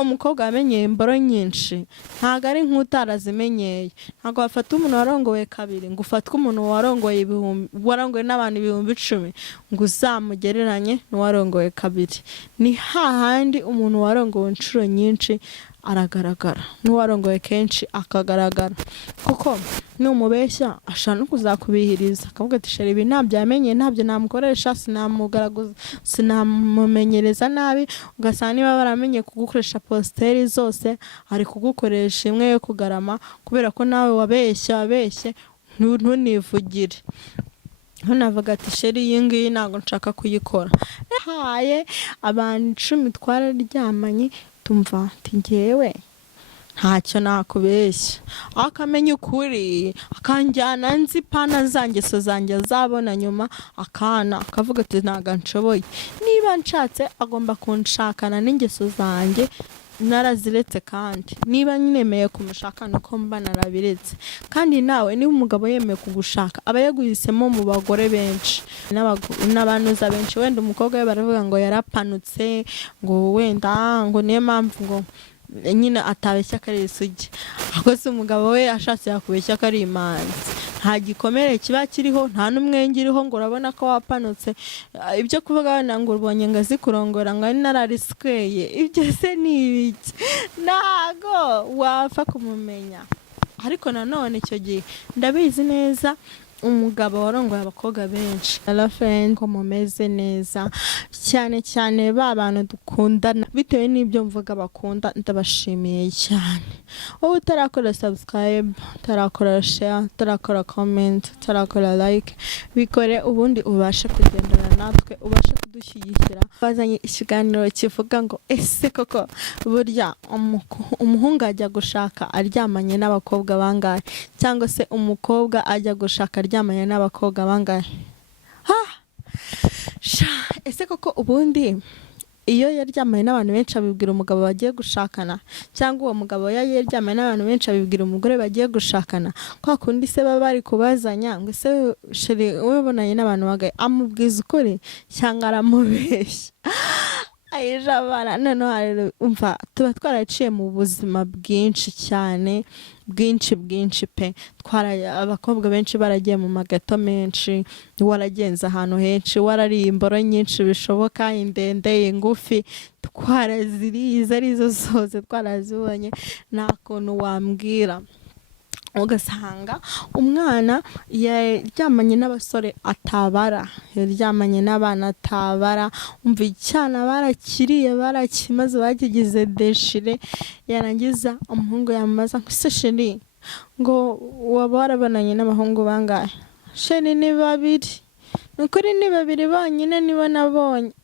umukobwa yamenyeye imboro nyinshi ntago ari nk'utarazimenyeye. Ntago wafata umuntu warongoye kabiri ngo ufatwe umuntu warongoye n'abantu 10,000 ngo uzamugereranye n'uwarongoye kabiri. Ni hahandi umuntu warongowe inshuro nyinshi aragaragara, n'uwarongoye kenshi akagaragara, kuko numubeshya ashaka no kuzakubihiriza akavuga ati sheri ibi ntabyo yamenye, ntabyo namukoresha, sinamugaragaza, sinamumenyereza nabi. Ugasanga niba baramenye kugukoresha posteri zose ari kugukoresha imwe yo kugarama kubera ko nawe wabeshye ntunivugire. Navuga ati sheri iyi ngiyi ntabwo nshaka kuyikora. Haye abantu 10 twararyamanye tumva ati ngewe ntacyo nakubeshya, akamenya ukuri akanjyana nzi pana zangeso zanjye zabona nyuma akavuga ati ntago nshoboye. Niba nshatse agomba kunshakana n'ingeso zanjye naraziretse, kandi niba nyemeye kumushaka nuko mba narabiretse. Kandi nawe niba umugabo yemeye kugushaka aba yaguhisemo mu bagore benshi n'abanuza benshi. Wenda umukobwa we baravuga ngo yarapanutse, ngo wenda ngo niyo mpamvu ngo nyine atabeshya kari isugi, ahubwo se umugabo we ashatse yakubeshya kari imanzi. Nta gikomere kiba kiriho, nta n'umwenge iriho ngo urabona ko wapanutse. Ibyo kuvuga ngo ubonye ngo azikurongora ngo ari nararisikeye, ibyo se ni ibiki? Ntago wapfa kumumenya. Ariko nanone icyo gihe ndabizi neza umugabo warongoye abakobwa benshi. Girlfriend ko mumeze neza cyane cyane ba bantu dukundana bitewe n'ibyo mvuga bakunda, ndabashimiye cyane. Wowe utarakora subscribe, utarakora share, utarakora comment, utarakora like, bikore ubundi ubashe kugendana natwe, ubashe kudushyigikira. Bazanye ikiganiro kivuga ngo ese koko burya umuhungu ajya gushaka aryamanye n'abakobwa bangahe, cyangwa se umukobwa ajya gushaka aryamanye n'abakobwa bangahe? Ese koko ubundi iyo yaryamanye n'abantu benshi abibwira umugabo bagiye gushakana, cyangwa uwo mugabo yaryamanye n'abantu benshi abibwira umugore bagiye gushakana? Kwa kundi se baba bari kubazanya ngo ese sheri ubonanye n'abantu bangahe, amubwiza ukuri cyangwa aramubeshya? Ayijabana none umva tuba twaraciye mu buzima bwinshi cyane, bwinshi pe. Abakobwa benshi baragiye mu magato menshi, waragenza ahantu henshi, warariye imboro nyinshi bishoboka, indende ingufi, twarazirize arizo zose twarazibonye. Nta kuntu wambwira ugasanga umwana yaryamanye n'abasore atabara, yaryamanye n'abana atabara. Umva icyana barakiriye barakimaze bakigize deshire, yarangiza umuhungu yamubaza ngo se sheri ngo waba warabonanye n'abahungu bangahe? Sheri ni 2. Nukuri ni 2 bonyine nibo nabonye.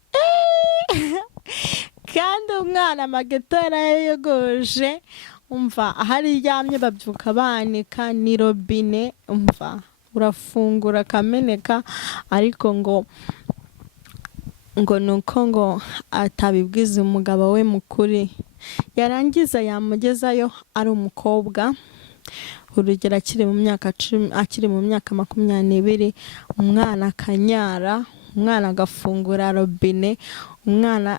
Kandi umwana amageto yarayogoje. Umva ahari ryamye babyuka banika ni robine, umva urafungura kameneka. Ariko ngo nuko ngo atabibwiza umugabo we mukuri, yarangiza yamugezayo ari umukobwa. Urugero akiri mu myaka 10, akiri mu myaka 20, umwana akanyara, umwana agafungura robine, umwana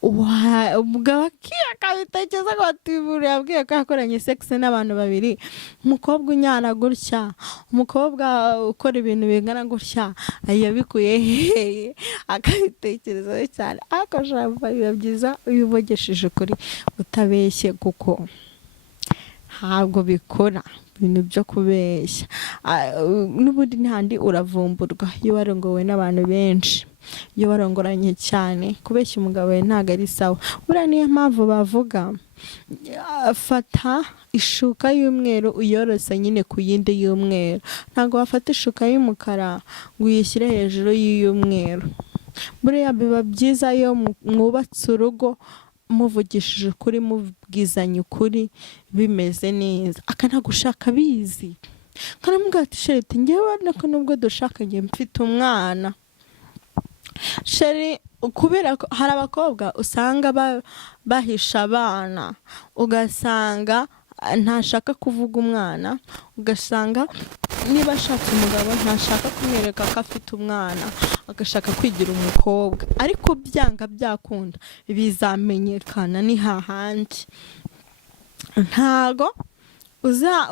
umugabo akabitekereza ko atibura yabwiye ko yakoranye sex n'abantu 2. Umukobwa unyara gutya, umukobwa ukora ibintu bingana gutya, yabikuye hehe? Akabitekerezaho cyane. Akashaka biba byiza iyo ubogesheje ukuri utabeshye, kuko ntabwo bikora ibintu byo kubeshya. N'ubundi ntandi uravumburwa iyo warongowe n'abantu benshi, iyo warongoranye cyane. Kubeshya umugabo we ntago ari sawa. Buriya niyo mpamvu bavuga fata ishuka y'umweru uyorose nyine ku yindi y'umweru. Ntago wafata ishuka y'umukara ngo uyishyire hejuru y'iy'umweru. Buriya biba byiza iyo mwubatse urugo muvugishije ukuri, mubwizanye ukuri, bimeze neza. Akanagushaka bizi, karamubwira ati sheri ngewe nako nubwo dushakanye mfite umwana. Sheri kubera ko hari abakobwa usanga bahisha abana, ugasanga ntashaka kuvuga umwana, ugasanga niba ashatse umugabo ntashaka kumwereka ko afite umwana, agashaka kwigira umukobwa, ariko byanga byakunda bizamenyekana ni hahandi. Ntago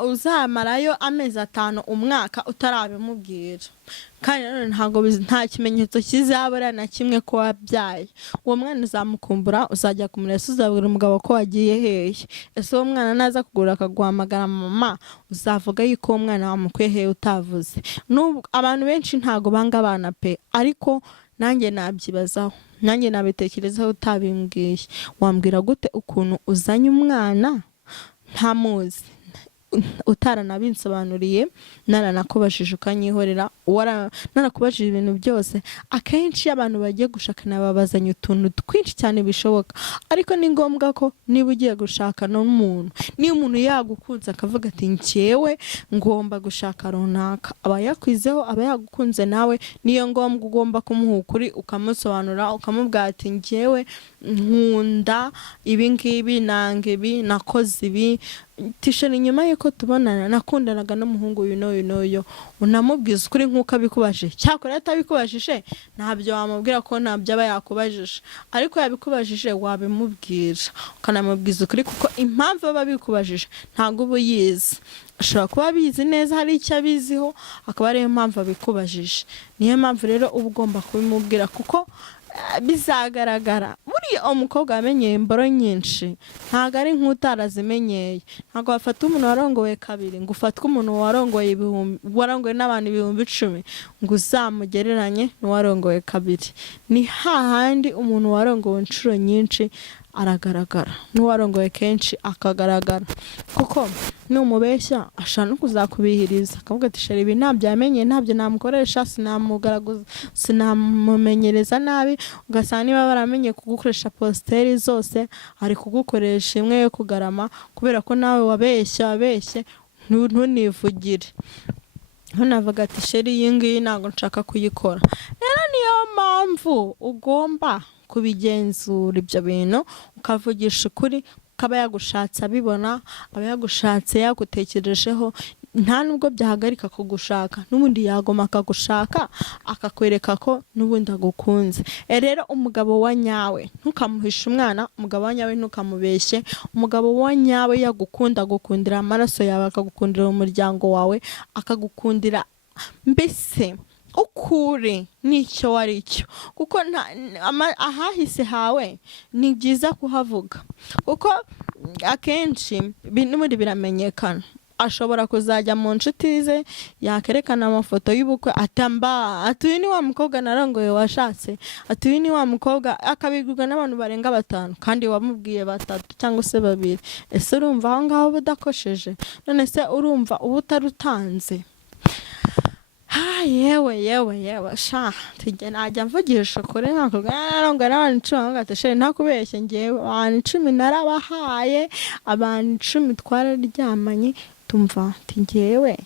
uzamarayo amezi 5 umwaka utarabimubwira, kandi ntago nta kimenyetso kizabura na kimwe ko wabyaye. Uwo mwana uzamukumbura, uzajya kumuresa, uzabwira umugabo ko wagiye hehe. Ese uwo mwana naza kugura akaguhamagara mama, uzavuga yuko uwo mwana wamukuye hehe utavuze. Abantu benshi ntago banga abana pe, ariko nanjye nabyibazaho, nanjye nabitekerezaho utabimbwiye. Wambwira gute ukuntu uzanye umwana ntamuzi, utaranabinsobanuriye, naranakubajije ukanyihorera, narakubajije ibintu byose. Akenshi abantu bagiye gushakana babazanye utuntu twinshi cyane bishoboka, ariko ni ngombwa ko niba ugiye gushaka n'umuntu, niba umuntu yagukunze akavuga ati njyewe ngomba gushaka runaka, aba yakwizeho, aba yagukunze nawe, niyo ngombwa ugomba kumuha ukuri, ukamusobanura, ukamubwira ati njyewe nkunda ibi ngibi, nanga ibi, nakoze ibi. Tishoni nyuma yuko tubonana nakundanaga n'umuhungu uyu n'uyu, unamubwiza ukuri nk'uko abikubajije. Cyakora atabikubajije ntabyo wamubwira ko ntabyo aba yakubajije, ariko yabikubajije wabimubwira, ukanamubwiza ukuri, kuko impamvu aba bikubajije ntago uba uyizi. Ashobora kuba abizi neza, hari icyo abiziho, akaba ariyo mpamvu abikubajije. Niyo mpamvu rero uba ugomba kubimubwira, kuko bizagaragara. Buriya umukobwa wamenyeye imboro nyinshi ntago ari nk'utarazimenyeye. Ntago wafata umuntu warongoye 2 ngo ufatwe umuntu warongoye n'abantu 10,000 ngo uzamugereranye n'uwarongoye 2. Ni hahandi umuntu warongowe inshuro nyinshi aragaragara, n'uwarongoye kenshi akagaragara, kuko numubeshya ashaka no kuzakubihiriza, akavuga ati sheri ibi ntabyo yamenye, ntabyo namukoresha, sinamugaragaza, sinamumenyereza nabi. Ugasanga niba baramenye kugukoresha posteri zose, ari kugukoresha imwe yo kugarama, kubera ko nawe wabeshye ntunivugire. Navuga ati sheri iyi ngiyi ntabwo nshaka kuyikora. Rero niyo mpamvu ugomba kubigenzura ibyo bintu, ukavugisha ukuri, ukaba yagushatse abibona, aba yagushatse yagutekerejeho. Nta nubwo byahagarika kugushaka, n'ubundi yagoma akagushaka, akakwereka ko n'ubundi agukunze. Rero umugabo wa nyawe ntukamuhisha umwana, umugabo wa nyawe ntukamubeshye. Umugabo wa nyawe yagukunda, agukundira amaraso yawe, akagukundira umuryango wawe, akagukundira mbese ukuri nicyo wari cyo, kuko ahahise hawe ni byiza kuhavuga, kuko akenshi n'ubundi biramenyekana. Ashobora kuzajya mu nshuti ze, yakerekana amafoto y'ubukwe, atuye ni wa mukobwa narongoye washatse, atuye ni wa mukobwa, akabigurwa n'abantu barenga 5, kandi wamubwiye 3 cyangwa se 2. Ese urumva aho ngaho budakosheje? None se urumva ubu utarutanze? Yewe sha tujye najya mvugisha kure, narongoye n'abantu 10, ngateshe ntakubeshye, njyewe abantu 10 narabahaye, abantu 10 twararyamanye. Tumva ati njyewe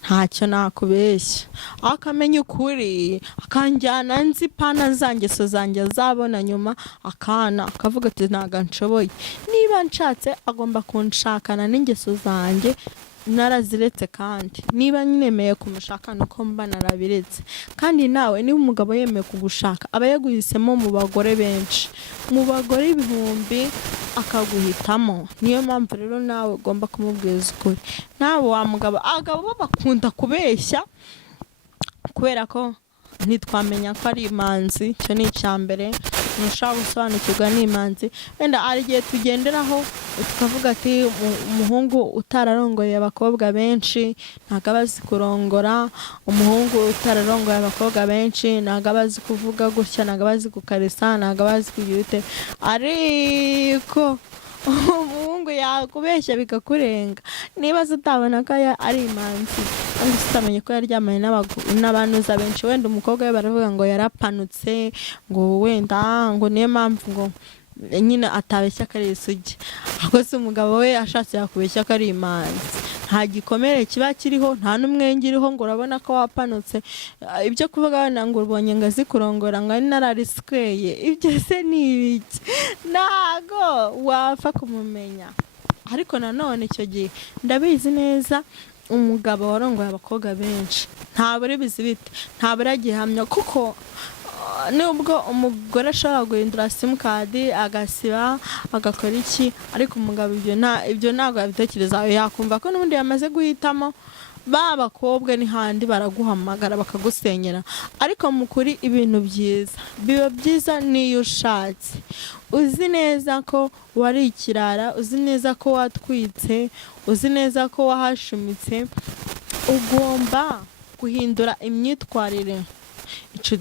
ntacyo nakubeshya, akamenya ukuri, akanjyana nzi pana zangeso zanjye zabona nyuma, akavuga ati ntago nshoboye. Niba nshatse agomba kunshakana n'ingeso zanjye naraziretse, kandi niba nemeye kumushaka nuko mba narabiretse. Kandi nawe niba umugabo yemeye kugushaka, aba yaguhisemo mu bagore benshi, mu bagore 1000 akaguhitamo. Niyo mpamvu rero nawe ugomba kumubwiza ukuri. Nawe wa mugabo, abagabo bakunda kubeshya, kubera ko ntitwamenya ko ari imanzi. Cyo ni icyambere, ntushaka gusobanukirwa n'imanzi. Wenda ari igihe tugenderaho tukavuga ati umuhungu utararongoye abakobwa benshi ntago abazi kurongora, umuhungu utararongoye abakobwa benshi ntago abazi kuvuga gutya, ntago abazi gukarisa, ntago abazi kugira ute. Ariko umuhungu yakubeshya bikakurenga, niba utabona ko ari imanzi, kandi utamenye ko yaryamanye n'abantu benshi. Wenda umukobwa we baravuga ngo yarapanutse, ngo wenda ngo niyo mpamvu ngo nyine atabeshya ko ari isugi. Ahubwo se umugabo we ashatse yakubeshya ko ari imanzi, nta gikomere kiba kiriho, nta n'umwenge uriho ngo urabona ko wapanutse. Ibyo kuvuga wenda ngo ubonye ngo azi kurongora, ngo ari nararisikeye, ibyo se ni ibiki? Ntago wapfa kumumenya. Ariko nanone icyo gihe ndabizi neza umugabo warongoye abakobwa benshi ntabure bizibite ntabure gihamya kuko nubwo umugore ashobora guhindura simukadi agasiba agakora iki ariko umugabo ibyo ntabwo yabitekereza yakumva ko n'ubundi yamaze guhitamo bakobwa ni handi baraguhamagara bakagusenyera ariko mukuri ibintu byiza biba byiza niyo ushatse uzi neza ko wari ikirara uzi neza ko watwitse uzi neza ko wahashumitse ugomba guhindura imyitwarire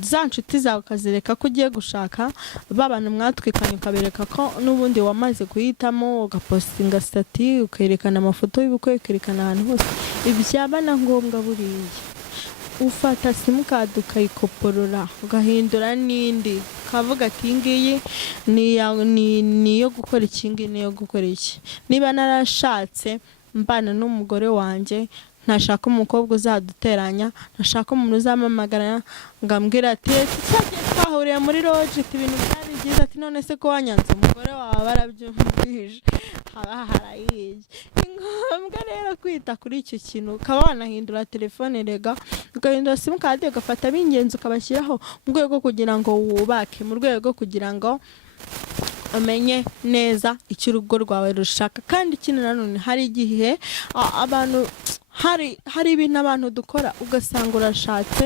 za nshuti zawe ukazireka ko ugiye gushaka babana mwatwikanye ukabereka ko n'ubundi wamaze guhitamo ugapostinga stati ukerekana amafoto y'ubukwe ukerekana ahantu hose ibyaba na ngombwa buriya ufata simukadi ukayikoporora ugahindura n'indi ukavuga ati iyi ngiyi ni iyo gukora iki ngiyi niyo gukora iki niba narashatse mbana n'umugore wanjye ntashaka umukobwa uzaduteranya ntashaka umuntu uzamamagara ngambwira ati cyagiye twahuriye muri lodge ibintu byari byiza ati none se ko wanyanze umugore wawe barabyumvise haba harayiye ni ngombwa rero kwita kuri icyo kintu ukaba wanahindura telefone rega ugahindura simukadi ugafata ab'ingenzi ukabashyiraho mu rwego kugira ngo wubake mu rwego kugira ngo amenye neza icyo urugo rwawe rushaka kandi ikindi nanone hari igihe abantu hari ibintu abantu dukora ugasanga urashatse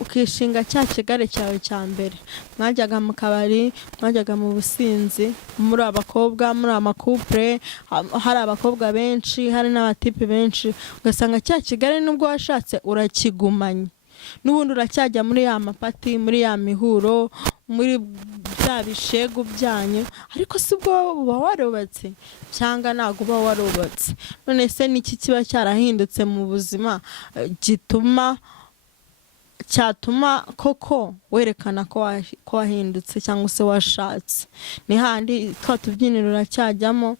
ukishinga cya kigare cyawe cya mbere mwajyaga mu kabari mwajyaga mu businzi muri abakobwa muri amakupure hari abakobwa benshi hari n'abatipe benshi ugasanga cya kigare nubwo washatse urakigumanye n'ubundi uracyajya muri ya mapati muri ya mihuro muri bya bishegu byanyu ariko si ubwo uba warubatse cyangwa ntabwo uba warubatse none se niki kiba cyarahindutse mu buzima cyatuma koko werekana ko wahindutse cyangwa se washatse ni handi twa tubyiniro uracyajyamo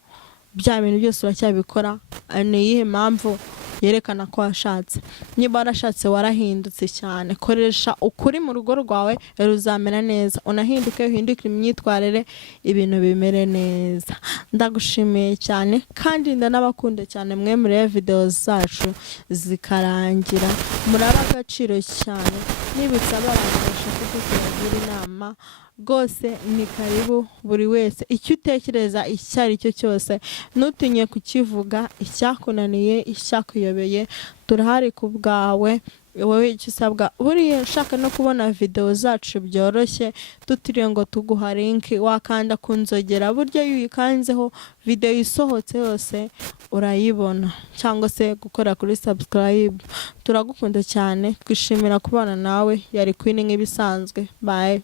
bya bintu byose uracyabikora ni iyihe mpamvu yerekana ko washatse niba warashatse warahindutse cyane koresha ukuri mu rugo rwawe ruzamera neza unahinduke uhindukire imyitwarire ibintu bimere neza ndagushimiye cyane kandi ndanabakunda cyane mwe muri video zacu zikarangira muraba agaciro cyane nibutsa abantu bashaka kugira inama rwose ni karibu buri wese icyo utekereza icyo ari cyo cyose ntutinye kukivuga icyakunaniye icyakuyobeye turahari ku bwawe wowe icyo usabwa buriya ushaka no kubona video zacu byoroshye tutiriye ngo tuguha link wakanda kunzogera buryo uyikanzeho video isohotse yose urayibona cyangwa se gukora kuri subscribe turagukunda cyane twishimira kubana nawe yari Queen nk'ibisanzwe bye.